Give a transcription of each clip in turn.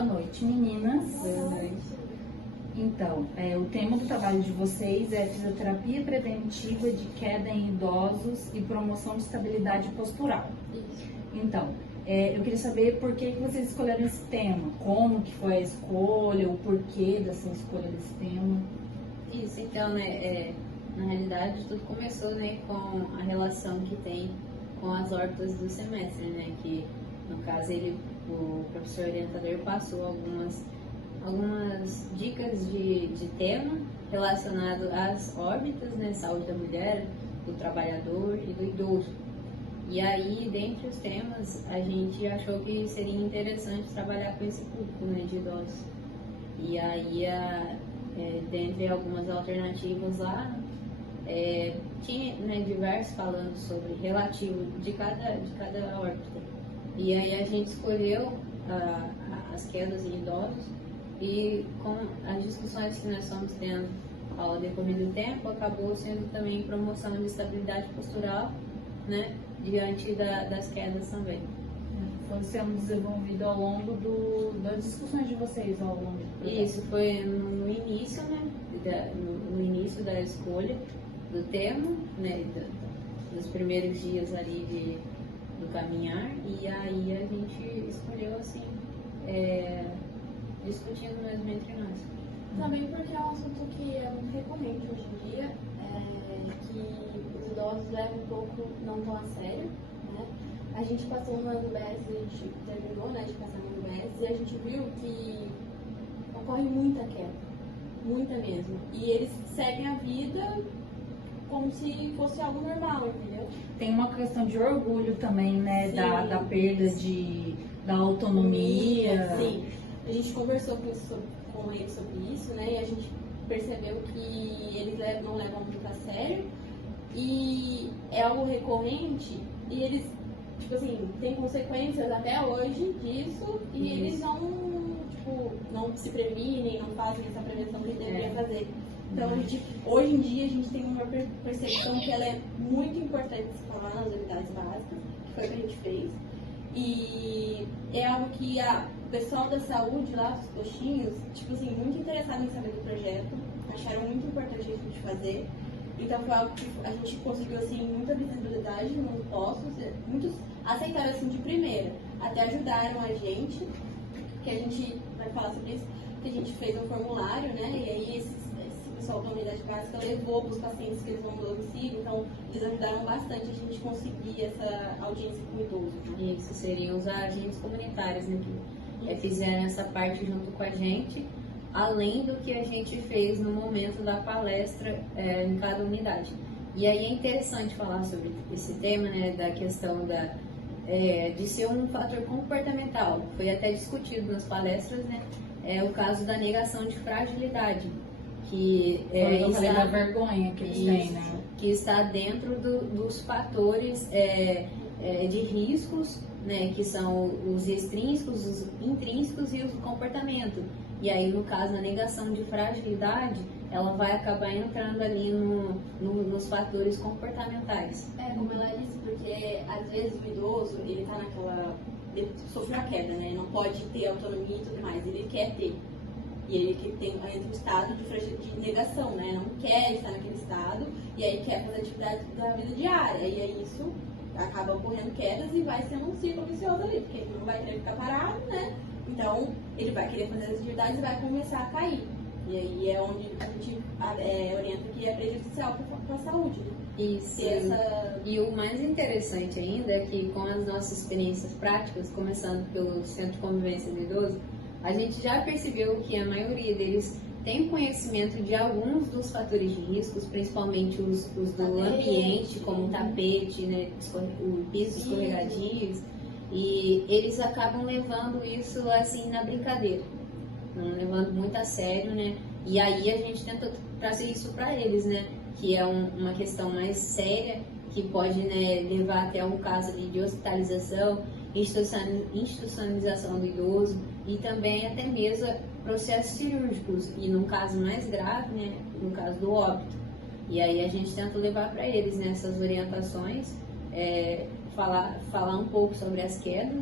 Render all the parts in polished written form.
Boa noite, meninas. Boa noite. Então, o tema do trabalho de vocês é fisioterapia preventiva de queda em idosos e promoção de estabilidade postural. Isso. Então, eu queria saber por que vocês escolheram esse tema, como que foi a escolha, o porquê dessa escolha desse tema. Isso, então, na realidade, tudo começou, com a relação que tem com as órbitas do semestre, que, no caso, o professor orientador passou algumas dicas de tema relacionado às órbitas, saúde da mulher, do trabalhador e do idoso. E aí, dentre os temas, a gente achou que seria interessante trabalhar com esse público, de idosos. E aí, dentre algumas alternativas lá, tinha diversos falando sobre relativo de cada órbita. E aí a gente escolheu as quedas em idosos e com as discussões que nós estamos tendo ao decorrer do tempo, acabou sendo também promoção de estabilidade postural, diante das quedas também. Foi sendo desenvolvido ao longo das discussões de vocês ao longo do projeto. Isso foi no início, no início da escolha do tema, dos primeiros dias ali do caminhar, e aí a gente escolheu assim, discutindo mesmo entre nós. Também porque é um assunto que é muito recorrente hoje em dia, que os idosos levam um pouco não tão a sério, A gente passou no UBS, a gente terminou, de passar no UBS, e a gente viu que ocorre muita queda, muita mesmo. E eles seguem a vida como se fosse algo normal, entendeu? Tem uma questão de orgulho também, da perda da autonomia. Sim, a gente conversou com eles sobre isso, e a gente percebeu que eles não levam muito a sério e é algo recorrente e eles, tem consequências até hoje disso e eles não se previnem, não fazem essa prevenção que eles deveriam fazer. Então, hoje em dia, a gente tem uma percepção que ela é muito importante se falar nas unidades básicas, que foi o que a gente fez. E é algo que o pessoal da saúde lá, os coxinhos, muito interessado em saber do projeto, acharam muito importante a gente fazer. Então, foi algo que a gente conseguiu, muita visibilidade nos postos, muitos aceitaram, de primeira, até ajudaram a gente, que a gente vai falar sobre isso, que a gente fez um formulário, e aí esse pessoal da unidade básica levou para os pacientes que eles vão no domicílio, então eles ajudaram bastante a gente conseguir essa audiência com o idoso. Isso, seriam os agentes comunitários, que fizeram essa parte junto com a gente, além do que a gente fez no momento da palestra em cada unidade. E aí é interessante falar sobre esse tema, da questão de ser um fator comportamental. Foi até discutido nas palestras, o caso da negação de fragilidade, que da vergonha que eles têm, que está dentro dos fatores de riscos, que são os extrínsecos, os intrínsecos e os do comportamento. E aí, no caso, a negação de fragilidade, ela vai acabar entrando ali nos fatores comportamentais. Como ela disse, porque às vezes o idoso, ele tá ele sofreu a queda, não pode ter autonomia e tudo mais, ele quer ter. E ele entra em estado de negação, não quer estar naquele estado, e aí quer fazer atividade da vida diária, e aí isso acaba ocorrendo quedas e vai sendo um ciclo vicioso ali, porque ele não vai querer ficar parado, Então, ele vai querer fazer as atividades e vai começar a cair. E aí é onde a gente orienta que é prejudicial para a saúde. Isso. E o mais interessante ainda é que com as nossas experiências práticas, começando pelo Centro de Convivência do Idoso, a gente já percebeu que a maioria deles tem conhecimento de alguns dos fatores de riscos, principalmente os do ambiente, como o tapete, o piso escorregadios, e eles acabam levando isso na brincadeira, não levando muito a sério, E aí a gente tentou trazer isso para eles, Que é uma questão mais séria, que pode levar até um caso de hospitalização, institucionalização do idoso e também até mesmo processos cirúrgicos e num caso mais grave, no caso do óbito. E aí a gente tenta levar para eles essas orientações, falar um pouco sobre as quedas,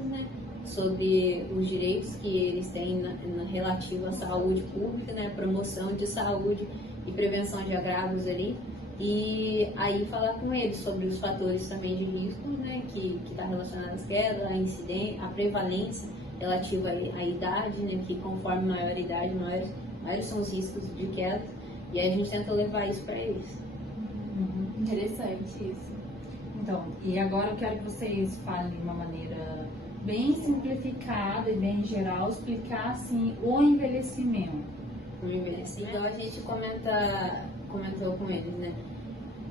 sobre os direitos que eles têm relativo à saúde pública, né, promoção de saúde e prevenção de agravos ali, e aí falar com eles sobre os fatores também de risco, né, que está relacionado às quedas, à incidência, à prevalência relativa à idade, né, que conforme maior a idade, maiores são os riscos de queda, e aí a gente tenta levar isso para eles. Interessante isso. Então, e agora eu quero que vocês falem de uma maneira bem simplificada e bem geral, explicar assim o envelhecimento. O envelhecimento, então a gente comentou com eles, né?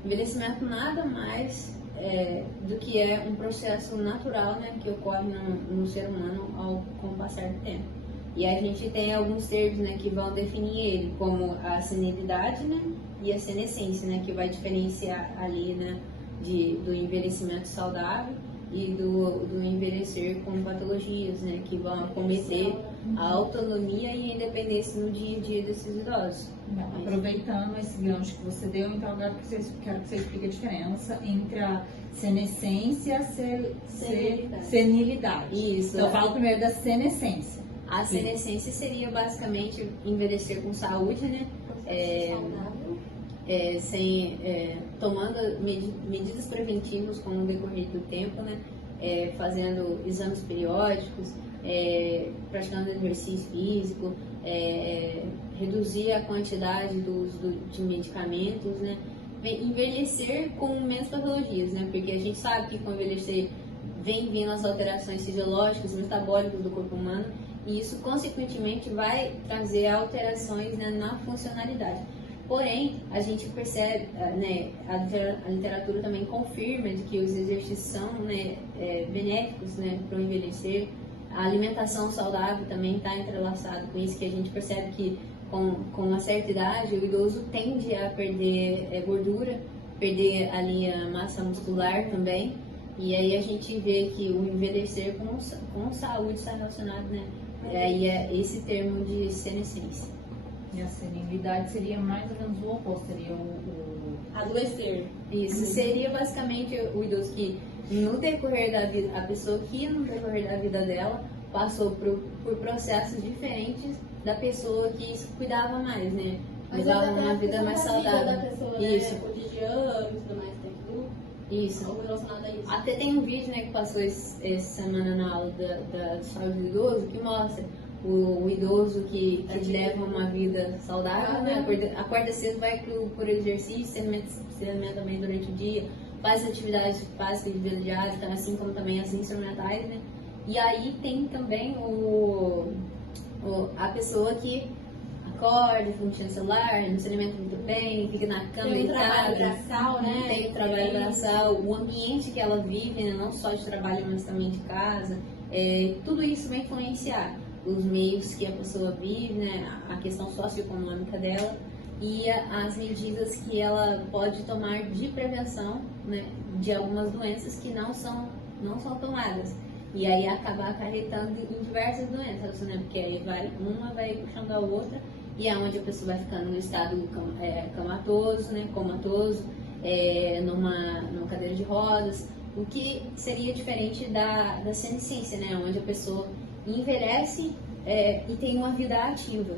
Envelhecimento nada mais do que é um processo natural, né, que ocorre no ser humano com o passar do tempo. E a gente tem alguns termos, né, que vão definir ele, como a senilidade, né, e a senescência, né, que vai diferenciar ali, né, do envelhecimento saudável e do envelhecer com patologias, né, que vão acometer a autonomia e a independência no dia a dia desses idosos. Aproveitando esse gancho que você deu, então agora quero que você explique a diferença entre a senescência e senilidade. Isso. Então, eu falo primeiro da senescência. A senescência seria basicamente envelhecer com saúde, né? Tomando medidas preventivas com o decorrer do tempo, né? Fazendo exames periódicos, praticando exercício físico, reduzir a quantidade do uso de medicamentos, né? Envelhecer com menos patologias, né? Porque a gente sabe que com o envelhecer vem vindo as alterações fisiológicas, metabólicas do corpo humano, e isso consequentemente vai trazer alterações, né, na funcionalidade. Porém, a gente percebe, né, a literatura também confirma de que os exercícios são, né, benéficos, né, para o envelhecer. A alimentação saudável também está entrelaçada com isso, que a gente percebe que com uma certa idade o idoso tende a perder gordura, perder ali a massa muscular também. E aí a gente vê que o envelhecer com saúde está relacionado, né? Aí é esse termo de senescência. E a senilidade seria mais ou menos o oposto, seria o adoecer. Isso, seria basicamente o idoso que no decorrer da vida, a pessoa que no decorrer da vida dela passou por processos diferentes da pessoa que se cuidava mais, né? Levava uma vida mais saudável. Da pessoa, isso. Né? Cotidiano e tudo mais, tem tudo. Isso. Algo relacionado a isso. Até tem um vídeo, né, que passou essa semana na aula da saúde do idoso, que mostra o idoso que leva uma vida saudável, né? Acorda cedo, vai por exercício, se alimenta bem durante o dia, faz atividades básicas de vida diária, então, assim como também as instrumentais, né? E aí tem também a pessoa que acorda, funciona o celular, não se alimenta muito bem, fica na cama tem um deitada. Trabalho braçal, né? Tem o trabalho braçal, o ambiente que ela vive, né? Não só de trabalho, mas também de casa. Tudo isso vai influenciar os meios que a pessoa vive, né? A questão socioeconômica dela e as medidas que ela pode tomar de prevenção, né? De algumas doenças que não são tomadas. E aí acaba acarretando em diversas doenças, né? Porque aí uma vai puxando a outra, e é onde a pessoa vai ficando no estado comatoso, né? Comatoso, numa cadeira de rodas, o que seria diferente da senescência, né? Onde a pessoa envelhece e tem uma vida ativa.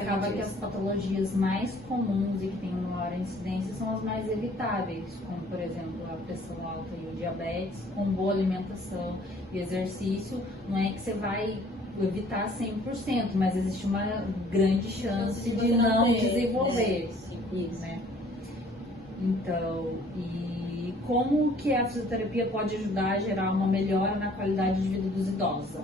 Acaba que as patologias mais comuns e que têm uma maior incidência são as mais evitáveis, como por exemplo a pressão alta e o diabetes, com boa alimentação e exercício. Não é que você vai evitar 100%, mas existe uma grande chance de não desenvolver, né? Então, e como que a fisioterapia pode ajudar a gerar uma melhora na qualidade de vida dos idosos?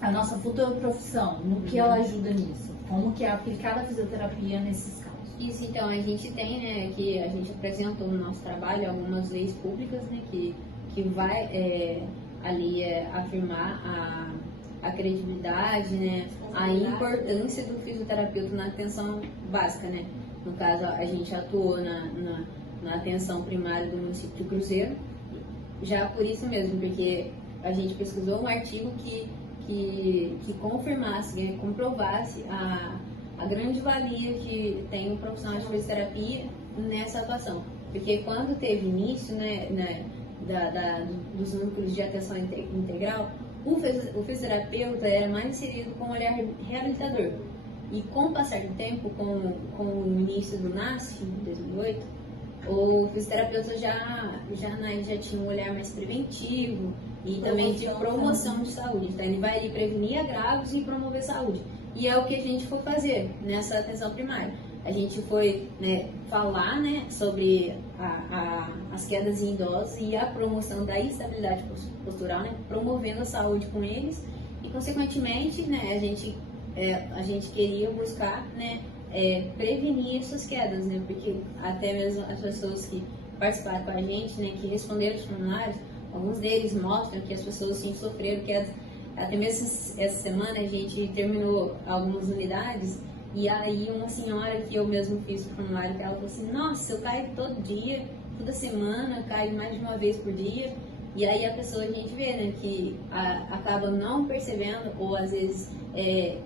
A nossa futura profissão, no que ela ajuda nisso? Como que é aplicada a fisioterapia nesses casos? Isso, então, a gente tem, né, que a gente apresentou no nosso trabalho algumas leis públicas, né, que vai ali afirmar a credibilidade, né, a importância do fisioterapeuta na atenção básica, né. No caso, a gente atuou na atenção primária do município de Cruzeiro, já por isso mesmo, porque a gente pesquisou um artigo que confirmasse, né, comprovasse a grande valia que tem um profissional de fisioterapia nessa atuação. Porque quando teve início, né, dos núcleos de atenção integral, o fisioterapeuta era mais inserido com um olhar reabilitador. E com o passar do tempo, com o início do NASF, em 2008, o fisioterapeuta já tinha um olhar mais preventivo e também de promoção de saúde. Então, ele vai ali prevenir agravos e promover saúde. E é o que a gente foi fazer nessa atenção primária. A gente foi falar sobre as quedas em idosos e a promoção da estabilidade postural, promovendo a saúde com eles. E, consequentemente, a gente queria buscar prevenir essas quedas, porque até mesmo as pessoas que participaram com a gente, que responderam os formulários, alguns deles mostram que as pessoas sim sofreram quedas. Até mesmo essa semana a gente terminou algumas unidades e aí uma senhora que eu mesmo fiz o formulário, ela falou assim: nossa, eu caio todo dia, toda semana, caio mais de uma vez por dia. E aí a pessoa, a gente vê, que acaba não percebendo, ou às vezes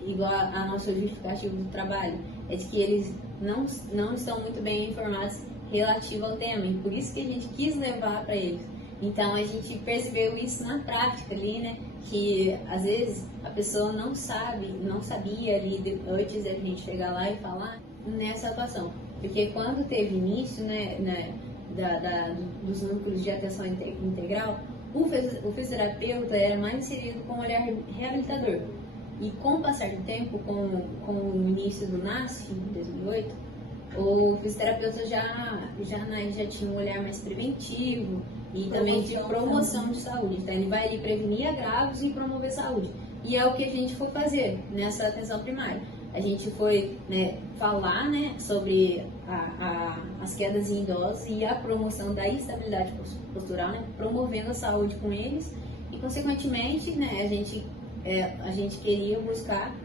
igual a nossa justificativa do trabalho, é de que eles não estão muito bem informados relativo ao tema, e por isso que a gente quis levar para eles. Então a gente percebeu isso na prática ali, que às vezes a pessoa não sabia ali antes da gente chegar lá e falar nessa atuação. Porque quando teve início, dos núcleos de atenção integral, o fisioterapeuta era mais inserido com um olhar reabilitador. E com o passar do tempo, com o início do NASF, em 2008, o fisioterapeuta já tinha um olhar mais preventivo e também de promoção de saúde. Então, ele vai ali prevenir agravos e promover saúde. E é o que a gente foi fazer nessa atenção primária. A gente foi falar sobre as quedas em idosos e a promoção da estabilidade postural, promovendo a saúde com eles. E, consequentemente, a gente queria buscar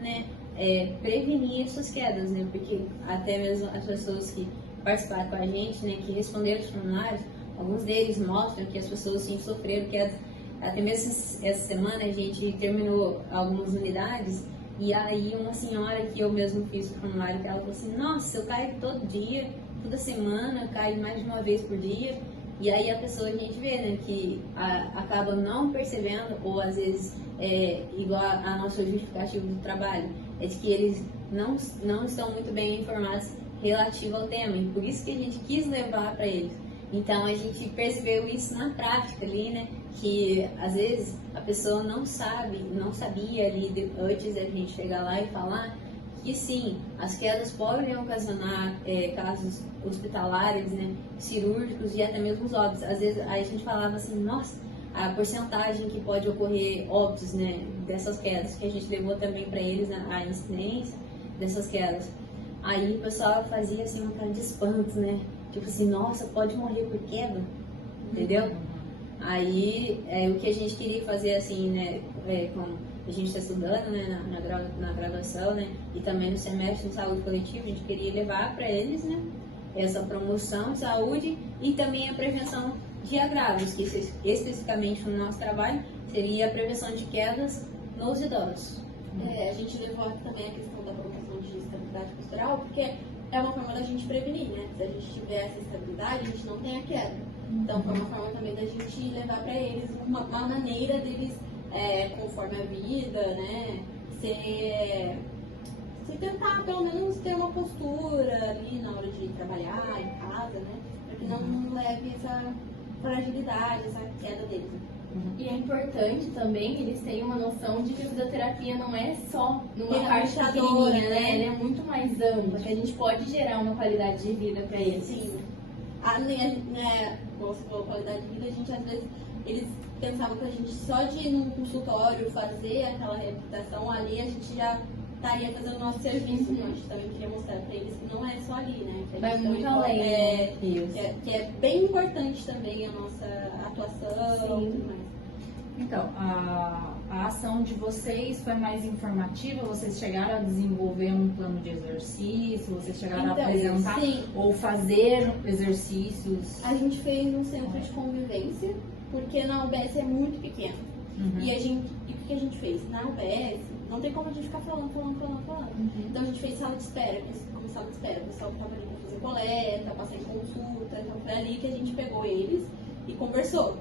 prevenir essas quedas, porque até mesmo as pessoas que participaram com a gente, que responderam os formulários, alguns deles mostram que as pessoas sim sofreram quedas. Até mesmo essa semana a gente terminou algumas unidades e aí uma senhora que eu mesmo fiz o formulário, ela falou assim: nossa, eu caio todo dia, toda semana, caio mais de uma vez por dia. E aí a pessoa, a gente vê, que acaba não percebendo, ou às vezes igual a nossa justificativa do trabalho, é de que eles não estão muito bem informados relativo ao tema, e por isso que a gente quis levar para eles. Então a gente percebeu isso na prática ali, que às vezes a pessoa não sabia ali antes da gente chegar lá e falar que sim, as quedas podem ocasionar casos hospitalares, cirúrgicos e até mesmo os óbitos. Às vezes aí a gente falava assim: nossa, a porcentagem que pode ocorrer óbitos, dessas quedas, que a gente levou também para eles a incidência dessas quedas. Aí o pessoal fazia assim uma cara de espanto, tipo assim: nossa, pode morrer por queda, entendeu? Aí o que a gente queria fazer assim, como a gente está estudando na graduação, e também no semestre de saúde coletiva, a gente queria levar para eles essa promoção de saúde e também a prevenção de agravos, que especificamente no nosso trabalho seria a prevenção de quedas nos idosos. A gente levou também a questão da promoção de estabilidade postural, porque é uma forma da gente prevenir, Se a gente tiver essa estabilidade, a gente não tem a queda. Então, foi uma forma também da gente levar para eles uma maneira deles, conforme a vida, se tentar pelo menos ter uma postura ali na hora de trabalhar, em casa, para que não leve essa fragilidade, essa queda deles. E é importante também eles terem uma noção de que a fisioterapia não é só numa parte pequenininha, Ela é muito mais ampla, que a gente pode gerar uma qualidade de vida para eles. Sim. Como você falou, qualidade de vida, a gente às vezes, eles pensavam que a gente só de ir num consultório fazer aquela reabilitação ali, a gente já estaria fazendo o nosso serviço. A gente também queria mostrar para eles que não é só ali, Que vai muito além, que é bem importante também a nossa atuação e tudo mais. Então, a ação de vocês foi mais informativa? Vocês chegaram a desenvolver um plano de exercício? Vocês chegaram a apresentar ou fazer exercícios? A gente fez um centro de convivência, porque na UBS é muito pequeno. E o que a gente fez? Na UBS, não tem como a gente ficar falando. Então a gente fez sala de espera, como sala de espera. O pessoal estava ali para fazer coleta, passar em consulta. Então foi ali que a gente pegou eles e conversou.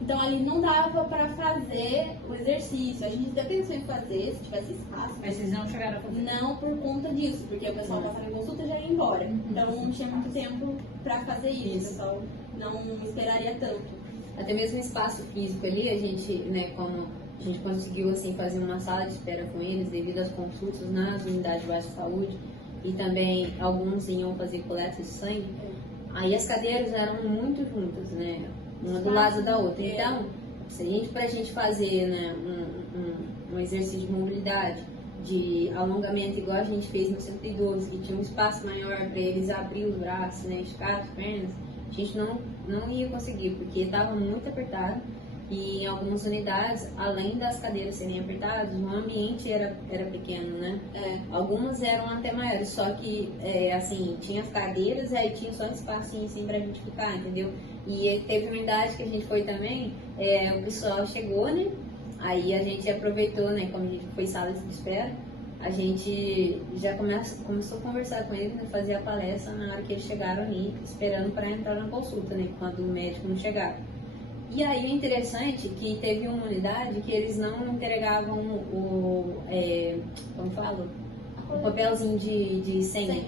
Então ali não dava pra fazer o exercício. A gente até pensou em fazer, se tivesse espaço. Mas vocês não chegaram a fazer? Não por conta disso, porque o pessoal tá fazendo consulta e já ia embora. Então não tinha muito tempo pra fazer isso. O pessoal não esperaria tanto. Até mesmo o espaço físico ali, a gente, né, como a gente conseguiu assim fazer uma sala de espera com eles devido às consultas nas unidades básicas de saúde e também alguns iam fazer coleta de sangue. Aí as cadeiras eram muito juntas, né, uma do lado da outra. Então, pra gente fazer, né, um exercício de mobilidade, de alongamento igual a gente fez no centro de idoso, que tinha um espaço maior para eles abrir os braços, né, esticar as pernas, a gente não ia conseguir, porque estava muito apertado. E em algumas unidades, além das cadeiras serem apertadas, o ambiente era pequeno, né? Algumas eram até maiores, só que, assim, tinha as cadeiras e aí tinha só espacinho assim pra gente ficar, entendeu? E teve unidade que a gente foi também, o pessoal chegou, né? Aí a gente aproveitou, né? Como a gente foi sala de espera, a gente já começou a conversar com eles, né, fazer a palestra na hora que eles chegaram ali, esperando para entrar na consulta, né? Quando o médico não chegava. E aí o interessante é que teve uma unidade que eles não entregavam como falo? O papelzinho de senha.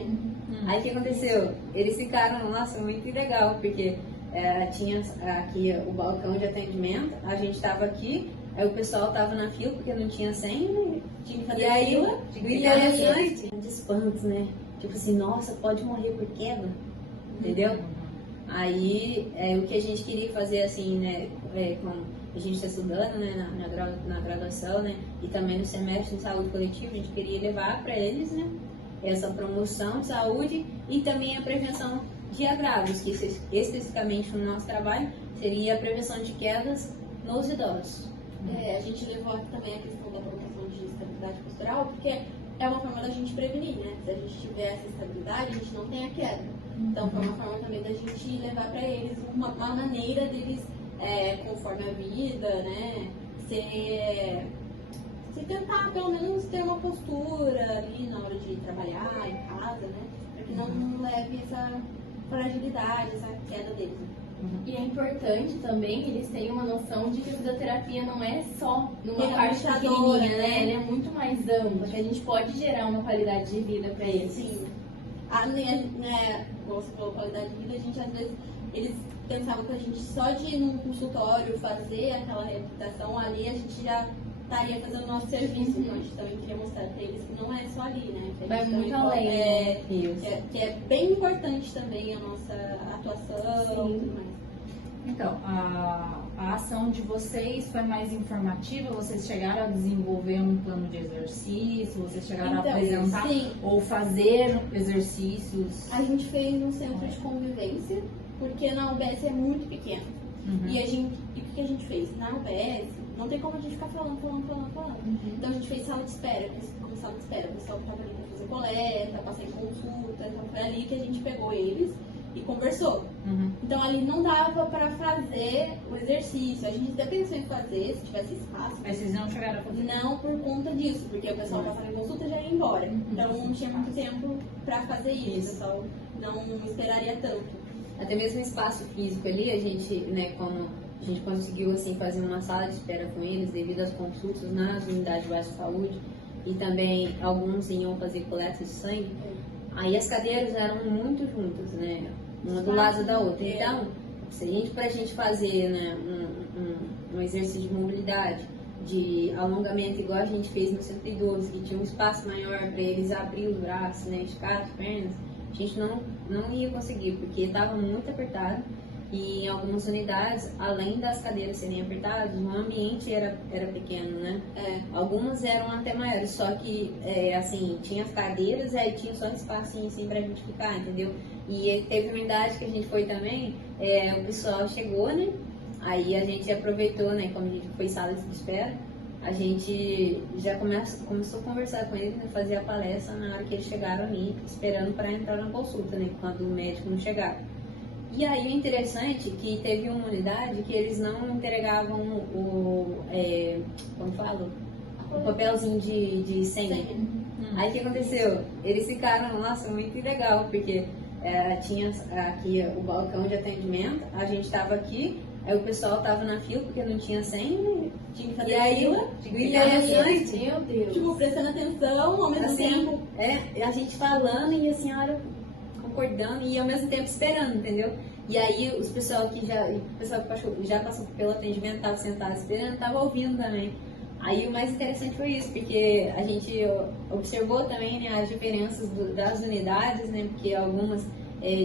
Aí o que aconteceu? Eles ficaram, nossa, muito legal, porque tinha aqui o balcão de atendimento, a gente estava aqui, aí o pessoal estava na fila porque não tinha senha, né? Tinha que fazer E aí fila. o interessante, de espanto, né? Tipo assim, nossa, pode morrer por queda, entendeu? Aí, o que a gente queria fazer, assim, né, como a gente está estudando, né, na graduação, né, e também no semestre de saúde coletiva, a gente queria levar para eles, né, essa promoção de saúde e também a prevenção de agravos, que especificamente no nosso trabalho seria a prevenção de quedas nos idosos. A gente levou aqui também a questão da promoção de estabilidade postural, porque é uma forma da gente prevenir, né? Se a gente tiver essa estabilidade, a gente não tem a queda. Então, foi uma forma também da gente levar para eles uma maneira deles, conforme a vida, né, se tentar pelo menos ter uma postura ali na hora de trabalhar, em casa, né, para que não leve essa fragilidade, essa queda deles. E é importante também que eles tenham uma noção de que a fisioterapia não é só numa parte pequenininha, né? Ela é muito mais ampla, que a gente pode gerar uma qualidade de vida para eles. Sim. Como você falou, qualidade de vida, a gente às vezes, eles pensavam que a gente só de ir num consultório fazer aquela reabilitação ali, a gente já estaria fazendo o nosso serviço. Então a gente também queria mostrar para eles que não é só ali, né? Que a Vai gente muito também além, que é bem importante também a nossa atuação e tudo mais. Então, a ação de vocês foi mais informativa? Vocês chegaram a desenvolver um plano de exercício? Vocês chegaram a apresentar ou fazer exercícios? A gente fez um centro de convivência, porque na UBS é muito pequeno. E o que a gente fez? Na UBS, não tem como a gente ficar falando. Então a gente fez sala de espera, como sala de espera. O pessoal estava ali para fazer coleta, passar em consulta, então foi ali que a gente pegou eles e conversou. Então ali não dava pra fazer o exercício. A gente até pensou em fazer, se tivesse espaço. Mas vocês não chegaram a fazer? Não por conta disso, porque o pessoal estava fazendo consulta e já ia embora. Então não tinha muito tempo pra fazer isso. O pessoal não esperaria tanto. Até mesmo o espaço físico ali, a gente, né, como a gente conseguiu assim fazer uma sala de espera com eles devido às consultas nas unidades básicas de saúde e também alguns iam fazer coleta de sangue. Aí as cadeiras eram muito juntas, né? Uma do lado da outra. Então, pra gente fazer, né, um exercício de mobilidade, de alongamento igual a gente fez no centro de idoso, que tinha um espaço maior para eles abrir os braços, né, esticar as pernas, a gente não ia conseguir, porque estava muito apertado. E em algumas unidades, além das cadeiras serem apertadas, o ambiente era pequeno, né? Algumas eram até maiores, só que, assim, tinha as cadeiras e aí tinha só espacinho assim pra gente ficar, entendeu? E teve unidade que a gente foi também, o pessoal chegou, né? Aí a gente aproveitou, né? Como a gente foi sala de espera, a gente já começou a conversar com eles, né, fazer a palestra na hora que eles chegaram ali, esperando para entrar na consulta, né? Quando o médico não chegava. E aí o interessante é que teve uma unidade que eles não entregavam como falo? O papelzinho de senha. Aí o que aconteceu? Eles ficaram, nossa, muito legal, porque tinha aqui o balcão de atendimento, a gente estava aqui, Aí o pessoal tava na fila porque não tinha senha, Tinha que fazer e aí fila, gritando bastante. Meu Deus. tipo, prestando atenção, ao mesmo Assim, tempo. a gente falando e a senhora concordando e ao mesmo tempo esperando, entendeu? E aí o pessoal que já passou pelo atendimento, estava sentado esperando, estava ouvindo também. Aí o mais interessante foi isso, porque a gente observou também, né, as diferenças das unidades, né, porque algumas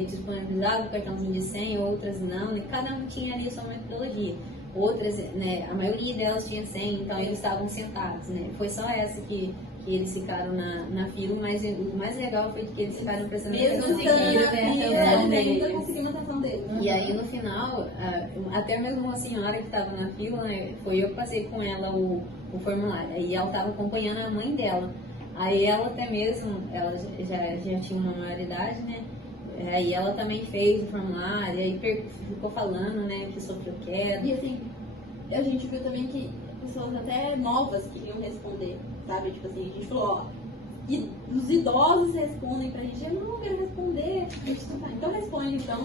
disponibilizavam o cartãozinho de senha, outras não, né, cada um tinha ali a sua metodologia. Outras, né, a maioria delas tinha senha, então eles estavam sentados, né, foi só essa que eles ficaram na fila, mas o mais legal foi que eles ficaram prestando Mesmo atenção. estando na fila, ainda deles. conseguimos a atenção deles. E aí no final, até mesmo uma senhora que estava na fila, né, foi eu que passei com ela o formulário. Aí ela estava acompanhando a mãe dela. Aí ela até mesmo, ela já tinha uma maioridade, né? Aí ela também fez o formulário, aí ficou falando, né, que sofreu queda. E assim, a gente viu também que pessoas até novas queriam responder, sabe? Tipo assim, a gente falou, ó, e os idosos respondem pra gente, eu não quero responder. A gente não fala, então responde, então.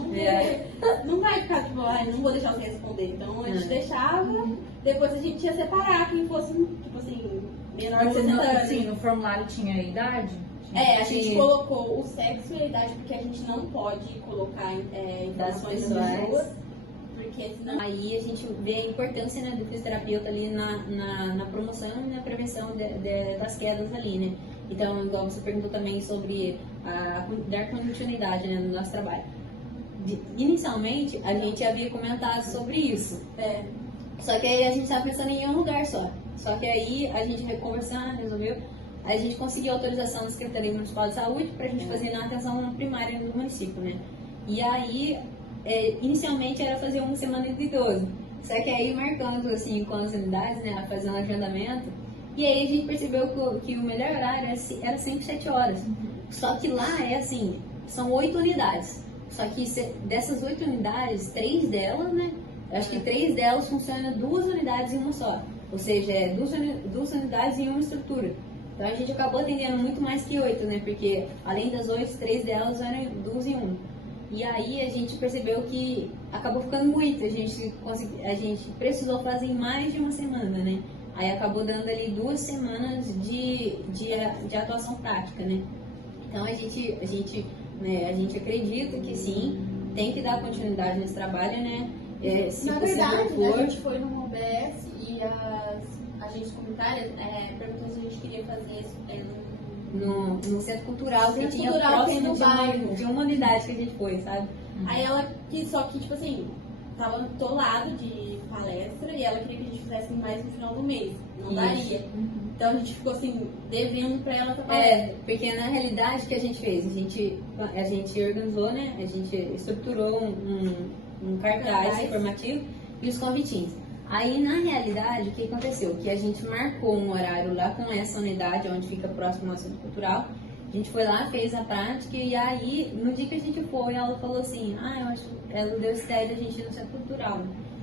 Não vai ficar tipo, ai, não vou deixar você responder. Então a gente deixava, depois a gente ia separar quem fosse, tipo assim, menor de 60 anos. Sim, no formulário tinha a idade? A gente colocou o sexo e a idade, porque a gente não pode colocar Das informações das pessoas. pessoas, porque senão... Aí a gente vê a importância, né, do fisioterapeuta ali na promoção e na prevenção das quedas ali, né? Então, igual você perguntou também sobre dar continuidade, né, no nosso trabalho. Inicialmente, a gente havia comentado sobre isso. Só que aí a gente estava pensando em um lugar só. Só que aí a gente conversando, resolveu. Aí a gente conseguiu autorização da Secretaria Municipal de Saúde para a gente fazer na atenção primária do município, né? E aí, inicialmente era fazer uma semana de idoso. Só que aí marcando assim com as unidades, né, fazendo agendamento. E aí a gente percebeu que o melhor horário era sempre 7 horas. Só que lá assim, são 8 unidades. Só que dessas 8 unidades, 3 delas, né? Eu acho que 3 delas funcionam 2 unidades em uma só. Ou seja, 2 unidades em uma estrutura. Então a gente acabou atendendo muito mais que 8, né? Porque além das 8, 3 delas eram 2 em 1. E aí a gente percebeu que acabou ficando muito. A gente precisou fazer em mais de uma semana, né? Aí acabou dando ali 2 semanas de atuação prática, né? Então a gente acredita que sim, tem que dar continuidade nesse trabalho, né? Se Na possível verdade, for. a gente foi no OBS e as agentes comunitárias perguntou se a gente queria fazer isso No centro cultural, que Centro tinha cultural que próximo tem no bairro. de uma unidade que a gente foi, sabe? Aí ela quis, só que, tipo assim, tava atolado de palestra e ela queria que a gente fizesse mais no final do mês. Não Isso. daria. Então a gente ficou assim, devendo pra ela essa palestra. Porque na realidade o que a gente fez? A gente organizou, né? A gente estruturou um cartaz informativo e os convitinhos. Aí, na realidade, o que aconteceu? Que a gente marcou um horário lá com essa unidade, onde fica próximo ao centro cultural. A gente foi lá, fez a prática, e aí, no dia que a gente foi, ela falou assim, eu acho, ela deu essa ideia da gente ir no centro cultural.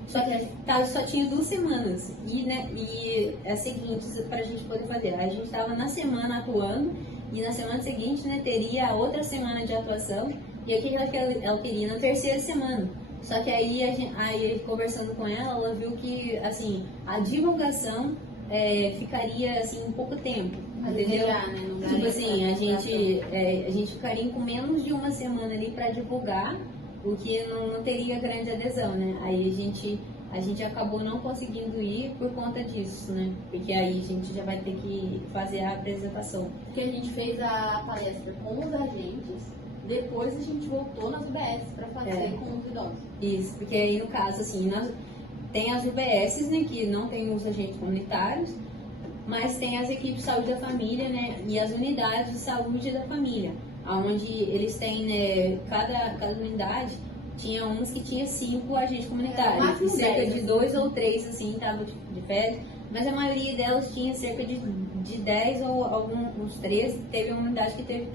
Só que só tinha 2 semanas, e as seguintes para a gente poder fazer. A gente estava na semana atuando, e na semana seguinte, né, teria a outra semana de atuação, e aqui ela queria na 3ª semana. Só que aí conversando com ela viu que assim, a divulgação ficaria assim um pouco tempo, entendeu? Tipo assim, a gente ficaria com menos de uma semana ali para divulgar, o que não teria grande adesão, né? Aí a gente acabou não conseguindo ir por conta disso, né? Porque aí a gente já vai ter que fazer a apresentação. Porque a gente fez a palestra com os agentes. Depois a gente voltou nas UBS para fazer com os idosos. Isso, porque aí no caso, assim, tem as UBSs, né, que não tem os agentes comunitários, mas tem as equipes de saúde da família, né, e as unidades de saúde da família, onde eles têm, né, cada unidade tinha uns que tinha 5 agentes comunitários, e cerca de 2 ou 3, assim, estavam de férias, mas a maioria delas tinha cerca de 10 ou uns 13, teve uma unidade que teve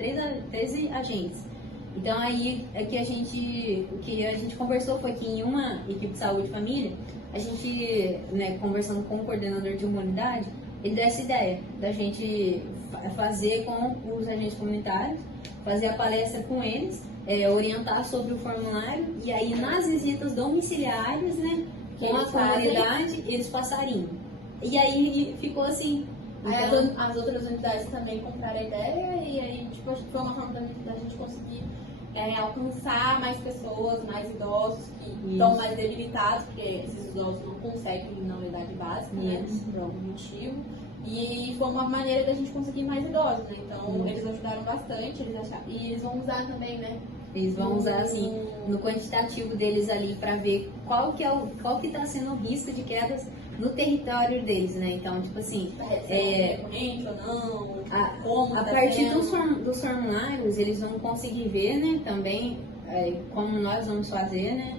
13 agentes. Então aí o que a gente conversou foi que em uma equipe de saúde e família, a gente, né, conversando com o coordenador de uma unidade, ele deu essa ideia da gente fazer com os agentes comunitários, fazer a palestra com eles, orientar sobre o formulário, e aí nas visitas domiciliares, né, com eles a comunidade, eles passariam. E aí ficou assim. Aí Então, as outras unidades também compraram a ideia e aí tipo, acho que foi uma forma da gente conseguir alcançar mais pessoas, mais idosos que estão mais debilitados, porque esses idosos não conseguem ir na unidade básica, né, por algum motivo. E foi uma maneira da gente conseguir mais idosos, né? Então eles ajudaram bastante, eles acharam. E eles vão usar também, né? eles vão usar assim no quantitativo deles ali para ver qual que está sendo o risco de quedas no território deles, né? Então, tipo assim, Recorrente ou não, como a tá partir sendo. dos formulários, eles vão conseguir ver, né, também como nós vamos fazer, né,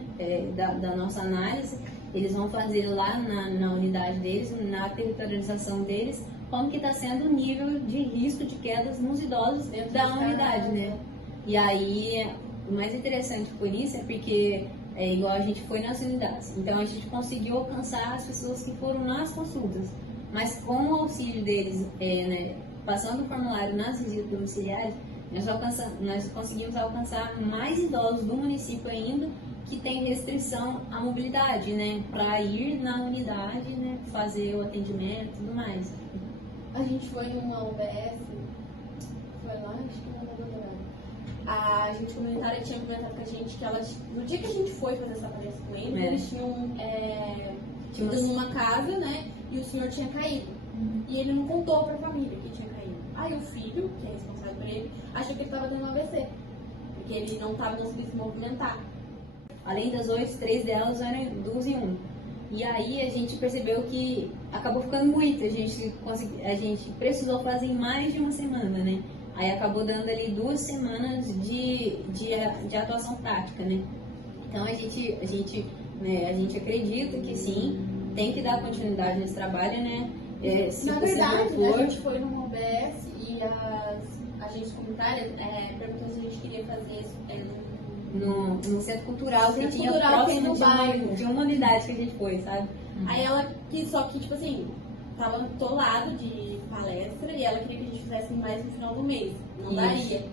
da nossa análise, eles vão fazer lá na unidade deles, na territorialização deles, como que está sendo o nível de risco de quedas nos idosos dentro da unidade, né? E aí, o mais interessante por isso é porque igual a gente foi nas unidades, então a gente conseguiu alcançar as pessoas que foram nas consultas, mas com o auxílio deles, né, passando o formulário nas visitas domiciliares, nós conseguimos alcançar mais idosos do município ainda que tem restrição à mobilidade, né, para ir na unidade, né, fazer o atendimento e tudo mais. A gente foi numa UBS, foi lá, acho que não lembro agora. A gente comunitária tinha comentado com a gente que elas, no dia que a gente foi fazer essa palestra com eles, eles tinham ido numa casa, né, e o senhor tinha caído. E ele não contou pra família que tinha caído. Aí o filho, que é responsável por ele, achou que ele estava tendo um AVC, porque ele não estava conseguindo se movimentar. Além das 8, 3 delas eram 2 em 1. E aí a gente percebeu que acabou ficando muito, a gente precisou fazer em mais de uma semana, né? Aí acabou dando ali 2 semanas de atuação prática, né? Então a gente acredita que sim, tem que dar continuidade nesse trabalho, né? Se Na verdade, for, a gente foi numa OBS e as agentes comunitárias perguntou se a gente queria fazer isso no centro cultural que Centro tinha cultural próximo no bairro. de uma unidade que a gente foi, sabe? Aí ela quis, só que, tipo assim, tava atolado de palestra e ela queria que a gente fizesse mais no final do mês. Não Isso. daria.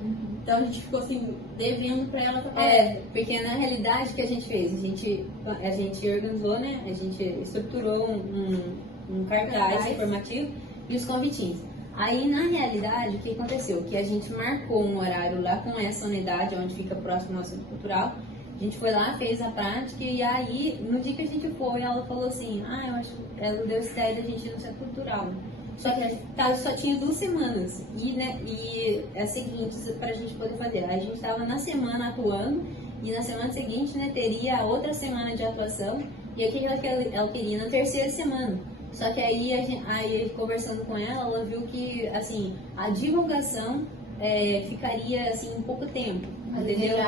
Então a gente ficou assim, devendo pra ela essa palestra. Porque na realidade o que a gente fez? A gente organizou, né? A gente estruturou um cartaz informativo e os convitinhos. Aí, na realidade, o que aconteceu? Que a gente marcou um horário lá com essa unidade, onde fica próximo ao centro cultural. A gente foi lá, fez a prática, e aí, no dia que a gente foi, ela falou assim, eu acho que ela deu essa ideia da gente ir no centro cultural. Só que só tinha 2 semanas, e é a seguinte, pra gente poder fazer. A gente estava na semana atuando, e na semana seguinte, né, teria a outra semana de atuação, e aqui ela queria na 3ª semana. Só que aí conversando com ela viu que, assim, a divulgação ficaria, assim, um pouco tempo, entendeu?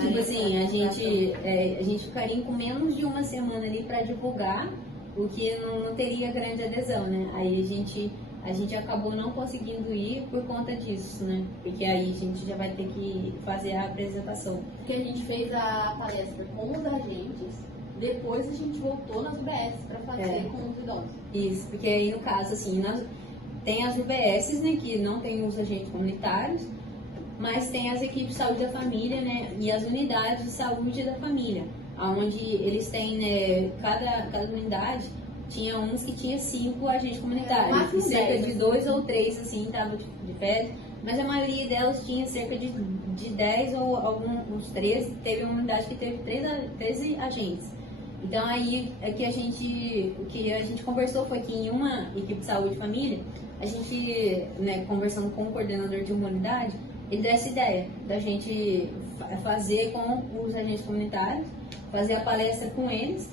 Tipo assim, a gente ficaria com menos de uma semana ali para divulgar, o que não teria grande adesão, né? Aí a gente acabou não conseguindo ir por conta disso, né? Porque aí a gente já vai ter que fazer a apresentação. Porque a gente fez a palestra com os agentes, depois a gente voltou nas UBS para fazer com os idosos. Isso, porque aí no caso, assim, tem as UBSs, né, que não tem os agentes comunitários, mas tem as equipes de saúde da família, né, e as unidades de saúde da família, onde eles têm, né, cada unidade tinha uns que tinha 5 agentes comunitários, e cerca de 2 ou 3, assim, estavam de férias, mas a maioria delas tinha cerca de 10 ou alguns 13, teve uma unidade que teve 13 agentes. Então aí o que a gente conversou foi que em uma equipe de saúde e família, a gente, né, conversando com o coordenador de uma unidade, ele deu essa ideia da gente fazer com os agentes comunitários, fazer a palestra com eles,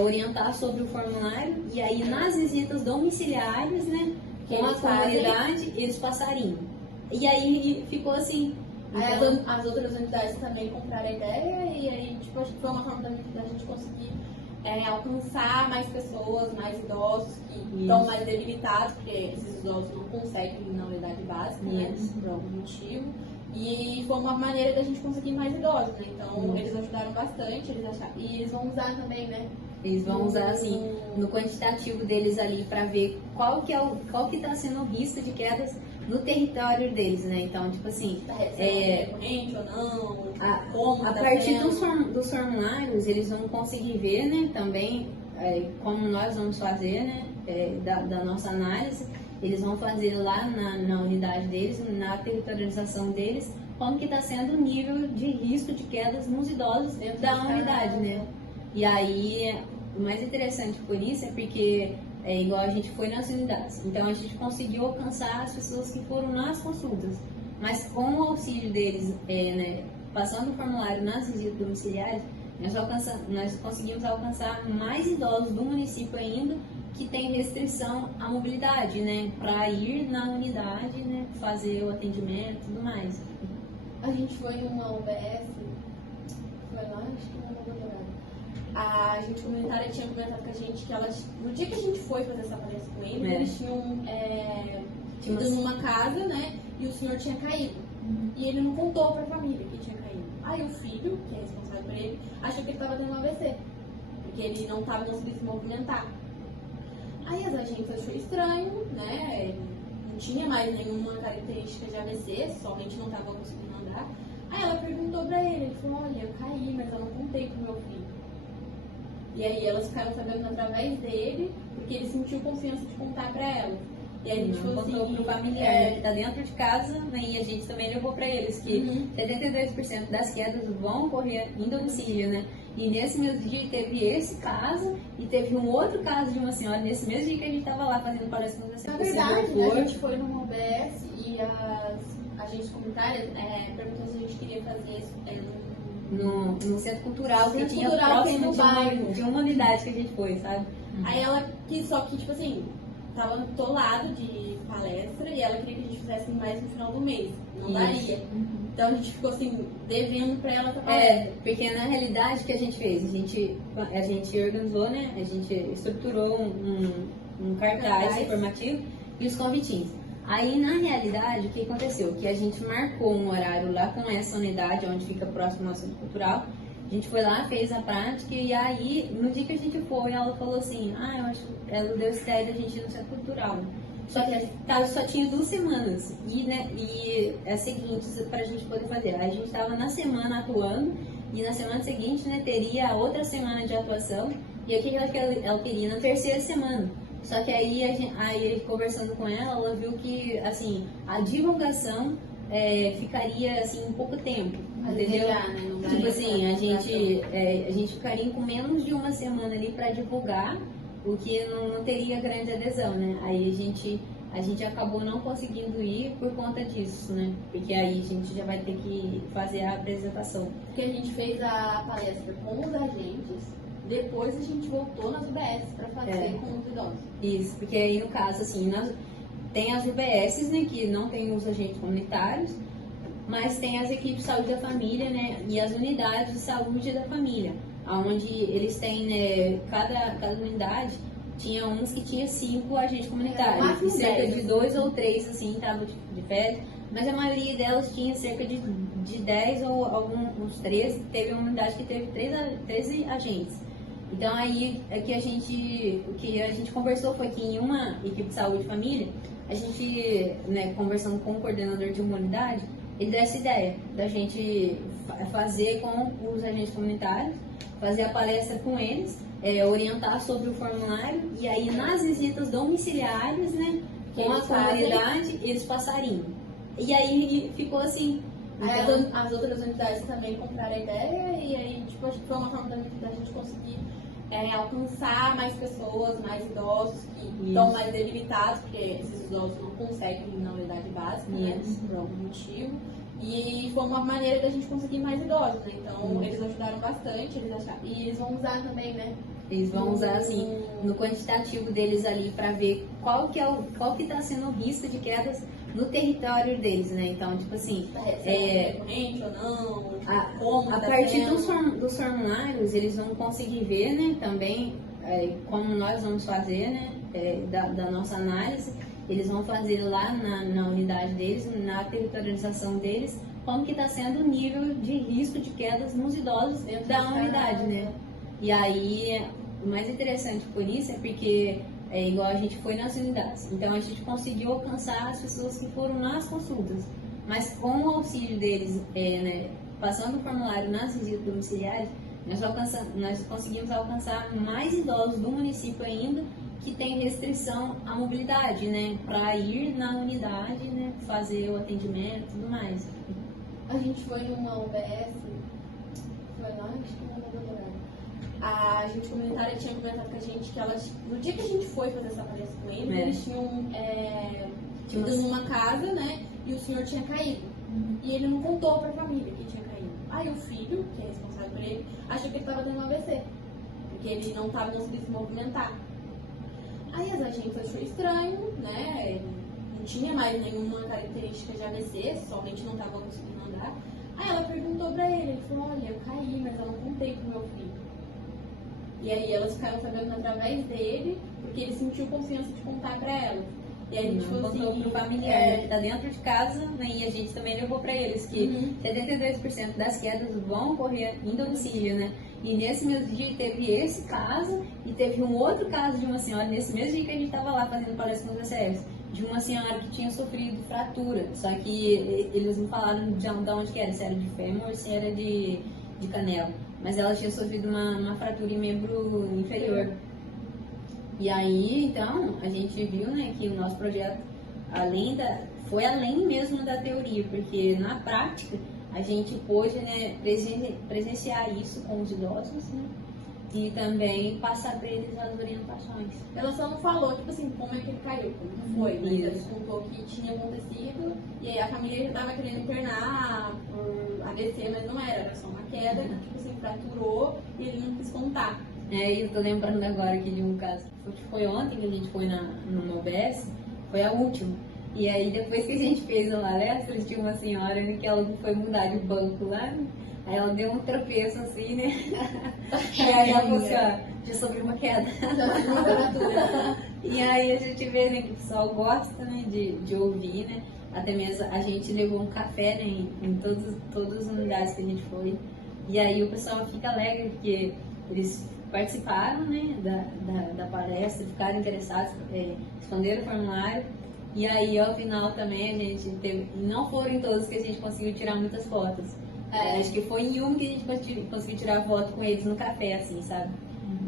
orientar sobre o formulário, e aí nas visitas domiciliares, né, com a comunidade, eles passariam. E aí ficou assim. Aí as outras unidades também compraram a ideia e aí tipo, acho que foi uma forma da gente conseguir alcançar mais pessoas, mais idosos que estão mais debilitados, porque esses idosos não conseguem ir na unidade básica, né, por algum motivo. E foi uma maneira da gente conseguir mais idosos, né? Então eles ajudaram bastante, eles acharam. E eles vão usar também, né? Eles vão usar assim no quantitativo deles ali para ver qual que está sendo o risco de quedas no território deles, né? Então, tipo assim, recorrente ou não, como a tá partir sendo. dos formulários, eles vão conseguir ver, né, também como nós vamos fazer, né, da nossa análise, eles vão fazer lá na unidade deles, na territorialização deles, como que está sendo o nível de risco de quedas nos idosos dentro da unidade, né? E aí, o mais interessante por isso é porque igual a gente foi nas unidades, então a gente conseguiu alcançar as pessoas que foram nas consultas, mas com o auxílio deles, né, passando o formulário nas visitas domiciliares, nós conseguimos alcançar mais idosos do município ainda que tem restrição à mobilidade, né, para ir na unidade, né, fazer o atendimento e tudo mais. A gente foi numa UBS, foi lá, acho que não vou lembrar. A gente comunitária tinha comentado com a gente que elas, no dia que a gente foi fazer essa palestra com eles, eles tinham ido numa casa, né, e o senhor tinha caído. E ele não contou pra família que tinha caído. Aí o filho, que é responsável por ele, achou que ele estava tendo um AVC, porque ele não estava conseguindo se movimentar. Aí as agentes achou estranho, né, não tinha mais nenhuma característica de AVC, somente não estava conseguindo andar. Aí ela perguntou pra ele falou, olha, eu caí, mas eu não contei pro meu filho. E aí elas ficaram sabendo através dele, porque ele sentiu confiança de contar pra ela. E aí a gente contou pro familiar que tá dentro de casa, né, e a gente também levou pra eles que 72% das quedas vão ocorrer em domicílio, né? E nesse mesmo dia teve esse caso e teve um outro caso de uma senhora nesse mesmo dia que a gente tava lá fazendo palestra com você. Na verdade, né, a gente foi numa OBS e as agentes comunitárias perguntou se a gente queria fazer isso no centro cultural que tinha cultural próximo no bairro. de uma unidade que a gente foi, sabe? Aí ela quis, só que tipo assim, tava do lado de palestra e ela queria que a gente fizesse mais no final do mês. Não daria. Então a gente ficou assim, devendo pra ela também. Porque na realidade o que a gente fez? A gente organizou, né? A gente estruturou um cartaz informativo e os convitinhos. Aí na realidade o que aconteceu? Que a gente marcou um horário lá com essa unidade, onde fica próximo ao centro cultural. A gente foi lá, fez a prática e aí no dia que a gente foi, ela falou assim, eu acho que ela deu essa ideia da gente ir no centro cultural. Só que só tinha 2 semanas e é seguinte para a gente poder fazer. A gente estava na semana atuando e na semana seguinte, né, teria outra semana de atuação e aqui ela queria na 3ª semana. Só que aí conversando com ela viu que assim a divulgação ficaria assim um pouco tempo, entendeu? Tipo assim, a gente ficaria com menos de uma semana ali para divulgar, o que não teria grande adesão, né? Aí a gente acabou não conseguindo ir por conta disso, né? Porque aí a gente já vai ter que fazer a apresentação. Porque a gente fez a palestra com os agentes, depois a gente voltou nas UBS para fazer com os idosos. Isso, porque aí no caso, assim, tem as UBSs, né, que não tem os agentes comunitários, mas tem as equipes de saúde da família, né, e as unidades de saúde da família, onde eles têm, né, cada unidade tinha uns que tinha 5 agentes comunitários, e cerca de 2 ou 3, assim, estavam de férias, mas a maioria delas tinha cerca de 10 ou alguns 13, teve uma unidade que teve 13 agentes. Então aí o que a gente conversou foi que em uma equipe de saúde e família, a gente, né, conversando com o coordenador de uma unidade, ele deu essa ideia da gente fazer com os agentes comunitários, fazer a palestra com eles, orientar sobre o formulário e aí nas visitas domiciliares, né, com a comunidade, eles passariam. E aí ficou assim. Então, as outras unidades também compraram a ideia e aí tipo, acho que foi uma forma da gente conseguir alcançar mais pessoas, mais idosos que estão mais delimitados, porque esses idosos não conseguem ir na unidade básica, né, por algum motivo. E foi uma maneira da gente conseguir mais idosos, né? Então eles ajudaram bastante, e eles vão usar também, né? Eles vão usar assim no quantitativo deles ali para ver qual que está sendo o risco de quedas no território deles, né? Então, tipo assim, recorrente ou não, a partir dos formulários eles vão conseguir ver, né? Também como nós vamos fazer, né? Da nossa análise, eles vão fazer lá na unidade deles, na territorialização deles, como que está sendo o nível de risco de quedas nos idosos dentro da unidade, né? E aí, o mais interessante por isso é porque igual a gente foi nas unidades, então a gente conseguiu alcançar as pessoas que foram nas consultas, mas com o auxílio deles, né, passando o formulário nas visitas domiciliares, nós conseguimos alcançar mais idosos do município ainda que tem restrição à mobilidade, né? Para ir na unidade, né? Fazer o atendimento e tudo mais. A gente foi numa UBS, foi lá, acho que não vou lembrar. A gente comunitária tinha comentado com a gente que elas, no dia que a gente foi fazer essa palestra com eles, eles tinham ido numa casa, né? E o senhor tinha caído. E ele não contou pra família que tinha caído. Aí o filho, que é responsável por ele, achou que ele estava tendo um AVC. Porque ele não estava conseguindo se movimentar. Aí as agentes achou estranho, né? Não tinha mais nenhuma característica de AVC, somente não estava conseguindo andar. Aí ela perguntou pra ele falou, olha, eu caí, mas eu não contei pro meu filho. E aí elas ficaram sabendo através dele, porque ele sentiu confiança de contar pra elas. E aí a gente falou contou assim, pro familiar que tá dentro de casa, né? E a gente também levou pra eles que 72% das quedas vão ocorrer em domicílio, né? E nesse mesmo dia teve esse caso e teve um outro caso de uma senhora, nesse mesmo dia que a gente estava lá fazendo palestra com os ACS, de uma senhora que tinha sofrido fratura, só que eles não falaram de onde que era, se era de fêmur ou se era de canela, mas ela tinha sofrido uma fratura em membro inferior. E aí, então, a gente viu, né, que o nosso projeto, foi além mesmo da teoria, porque na prática a gente pôde, né, presenciar isso com os idosos, né, e também passar para eles as orientações. ela só não falou, tipo assim, como é que ele caiu, como foi, mas ela contou que tinha acontecido, e aí a família já estava querendo internar por AVC, mas não era só uma queda, que tipo assim, fraturou e ele não quis contar. E eu tô lembrando agora aqui de um caso que foi ontem que a gente foi numa UBS, foi a última. E aí depois que a gente fez a palestra, tinha uma senhora que ela foi mudar de banco lá, né? Aí ela deu um tropeço assim, né? E aí ela falou assim, ó, já sofri uma queda. E aí a gente vê, né, que o pessoal gosta, né, de ouvir, né? Até mesmo a gente levou um café, né, em todas as unidades que a gente foi. E aí o pessoal fica alegre porque eles participaram, né, da palestra, ficaram interessados, responderam o formulário. E aí, ao final também, a gente teve... Não foram todos que a gente conseguiu tirar muitas fotos. Acho que foi em um que a gente conseguiu tirar foto com eles no café, assim, sabe?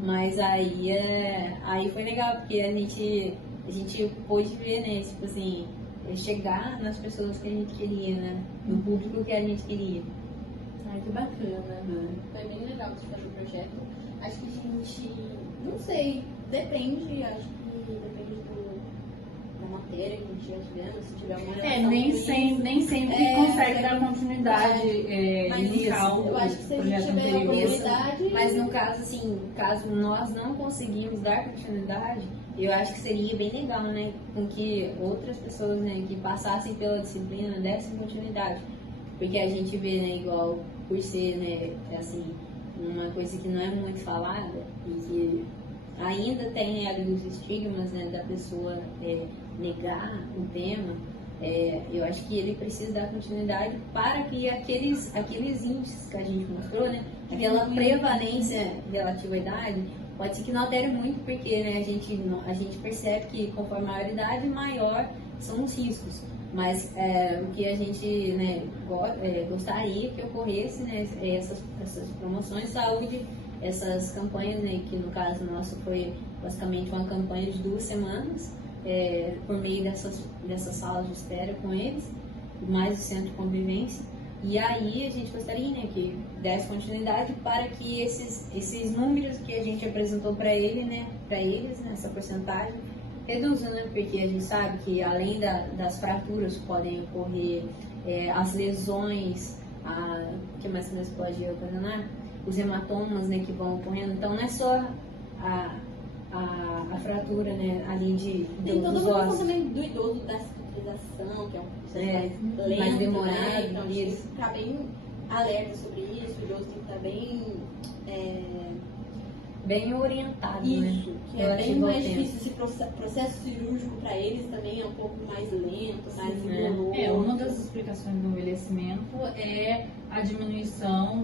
Mas aí foi legal, porque a gente pôde ver, né, tipo assim, chegar nas pessoas que a gente queria, né? No público que a gente queria. Ai, que bacana. Foi bem legal de fazer o projeto. Acho que a gente, não sei, depende, acho que depende da matéria que a gente estiver vendo, se tiver uma relação nem sempre consegue dar continuidade inicial. Eu acho que se a gente tiver a oportunidade... Mas no caso, assim, caso nós não conseguimos dar continuidade, eu acho que seria bem legal, né, com que outras pessoas, né, que passassem pela disciplina dessem continuidade. Porque a gente vê, né, igual por ser, né, assim, uma coisa que não é muito falada e que ainda tem, né, ali os estigmas, né, da pessoa negar o tema, eu acho que ele precisa dar continuidade para que aqueles índices que a gente mostrou, né, aquela prevalência relativa à idade, pode ser que não altere muito, porque, né, a gente percebe que conforme a maior idade, maior são os riscos. Mas o que a gente, né, gostaria que ocorresse, né, essas promoções de saúde, essas campanhas, né, que no caso nosso foi basicamente uma campanha de 2 semanas, por meio dessas salas de espera com eles, mais o centro de convivência. E aí a gente gostaria, né, que desse continuidade para que esses números que a gente apresentou para eles, né, essa porcentagem, reduzam, né, porque a gente sabe que além das fraturas podem ocorrer as lesões, o que mais que nós pode ocasionar? Os hematomas, né, que vão ocorrendo. Então não é só a fratura, né, ali tem toda dos uma questão ossos. também do idoso, da cicatrização, que é um processo mais lento, mais demorado, né? Então a gente tem isso. que ficar bem alerta sobre isso, o idoso tem que estar Bem orientado, isso, né? que é bem mais difícil. Esse processo cirúrgico para eles também é um pouco mais lento, mais doloroso. Uma das explicações do envelhecimento é a diminuição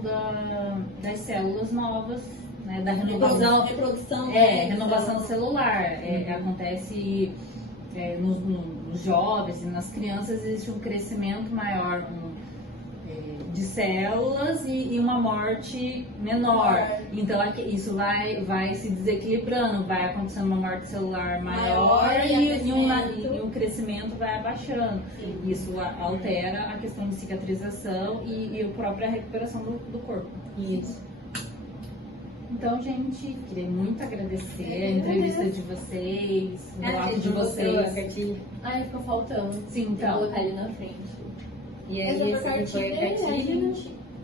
das células novas, né, da renovação. Reprodução. Renovação celular. Acontece nos jovens e nas crianças, existe um crescimento maior de células e uma morte menor. Então isso vai se desequilibrando, vai acontecendo uma morte celular maior e um crescimento vai abaixando. Sim. Isso altera a questão de cicatrização e a própria recuperação do corpo. Isso. Então, gente, queria muito agradecer a Eu entrevista agradeço. de vocês, o relato de A vocês. cartilha. Ai, ficou faltando. Sim, Vou então. colocar ali na frente. E aí, Essa esse aqui foi a cartilha.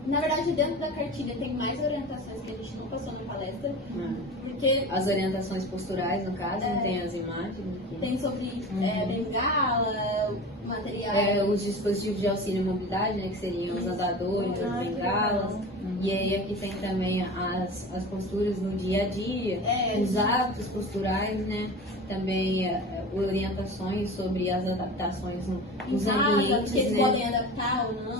na verdade, dentro da cartilha tem mais orientações que a gente não passou na palestra, porque As orientações posturais, no caso, não tem as imagens aqui. tem sobre bengala, materiais. Os dispositivos de auxílio e mobilidade, né, que seriam os andadores, as Ah, que bengalas. legal. E aí aqui tem também as posturas no dia a dia, os hábitos posturais, né? Também orientações sobre as adaptações nos ambientes, que eles né? podem adaptar ou não.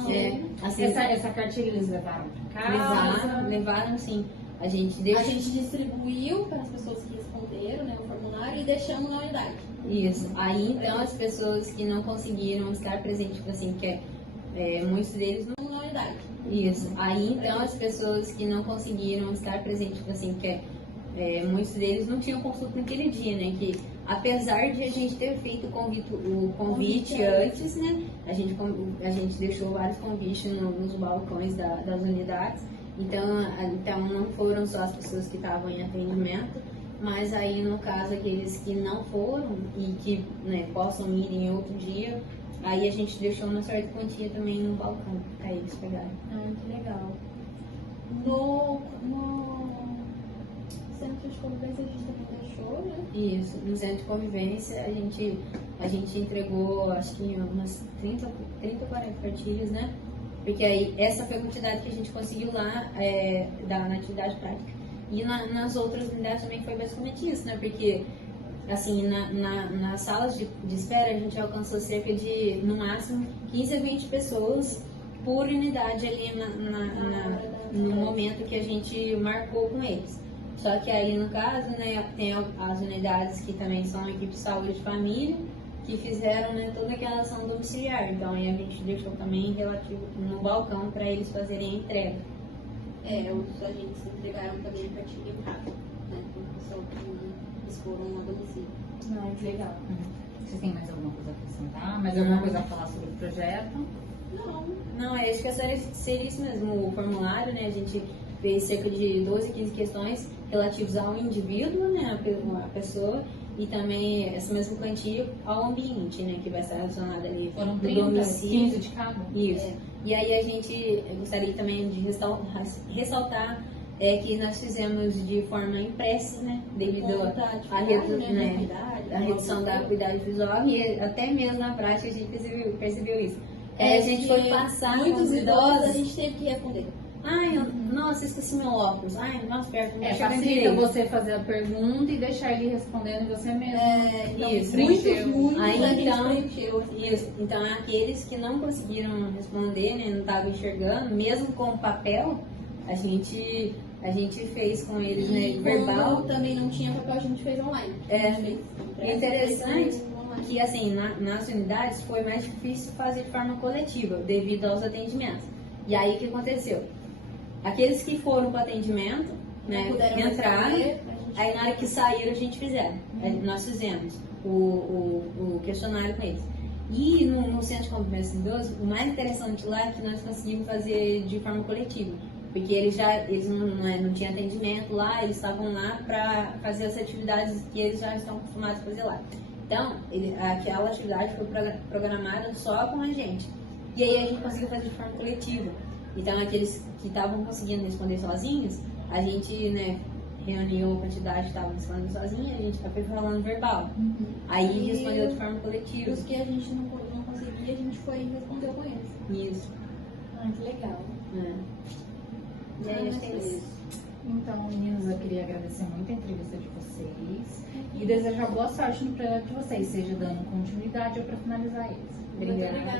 Assim, Essa cartilha eles levaram pra casa? levaram sim. A gente A deixa gente distribuiu para as pessoas que responderam, né, o formulário, e deixamos na unidade. isso. Aí então as pessoas que não conseguiram estar presentes, tipo assim, que muitos deles não. Na unidade. Isso. Aí então as pessoas que não conseguiram estar presentes, tipo assim, muitos deles não tinham consulta naquele dia, né? Que apesar de a gente ter feito o convite antes, né? A gente deixou vários convites nos balcões das unidades. Então não foram só as pessoas que estavam em atendimento, mas aí no caso aqueles que não foram e que, né, possam ir em outro dia, aí a gente deixou uma certa quantia também no balcão para eles pegarem. Ai, que legal. No centro de convivência a gente também deixou, né? Isso, no centro de convivência a gente entregou acho que umas 30 ou 40 cartilhas, né? Porque aí essa foi a quantidade que a gente conseguiu lá na atividade prática. E nas outras unidades também foi basicamente isso, né? Porque assim, nas salas de espera a gente alcançou cerca de, no máximo, 15 a 20 pessoas por unidade ali no momento que a gente marcou com eles. Só que aí, no caso, né, tem as unidades que também são a equipe de saúde de família, que fizeram, né, toda aquela ação domiciliar. Então, aí a gente deixou também relativo no balcão para eles fazerem a entrega. Os agentes entregaram também a cartilha em casa, né? Com o pessoal que eles foram a domicílio. Ai, que legal. Vocês têm mais alguma coisa a acrescentar? Mais alguma coisa a falar sobre o projeto? Não, acho que seria isso mesmo, o formulário, né? A gente fez cerca de 12 a 15 questões relativas ao indivíduo, né? A pessoa, e também essa mesma quantia ao ambiente, né? Que vai estar relacionada ali Foram no 30, domicílio. 15 de cada? Isso. E aí eu gostaria também de ressaltar que nós fizemos de forma impressa, né? Devido à redução da acuidade visual e até mesmo na prática a gente percebeu isso. A gente foi passar com muitos os idosos, a idosos. gente teve que responder. Ai, nossa, esqueci meu óculos. Ai, nossa, perto, não chega Facilita direito. você fazer a pergunta e deixar ele respondendo você mesmo. Isso. Muitos Aí, a gente então, preencheu. Isso. Então, aqueles que não conseguiram responder, né, não estavam enxergando, mesmo com o papel, a gente fez com eles, né, verbal. Quando também não tinha papel, a gente fez online. É interessante que, assim, nas unidades foi mais difícil fazer de forma coletiva, devido aos atendimentos. E aí, o que aconteceu? Aqueles que foram para o atendimento, né, entraram, aí na hora que saíram, a gente nós fizemos o questionário com eles. E no centro de convivência idoso, o mais interessante lá é que nós conseguimos fazer de forma coletiva. Porque eles não tinham atendimento lá, eles estavam lá para fazer as atividades que eles já estão acostumados a fazer lá. Então, aquela atividade foi programada só com a gente. E aí a gente conseguiu fazer de forma coletiva. Então, aqueles que estavam conseguindo responder sozinhos, a gente, né, reuniu a quantidade que estavam respondendo sozinhos, a gente foi falando verbal. Aí respondeu de forma coletiva. Os que a gente não conseguia, a gente foi e respondeu com eles. Isso. Ai, que legal. E aí, acho que é isso. Então, meninas, eu queria agradecer muito a entrevista de vocês e desejar boa sorte no projeto de vocês, seja dando continuidade ou para finalizar eles. Muito obrigada.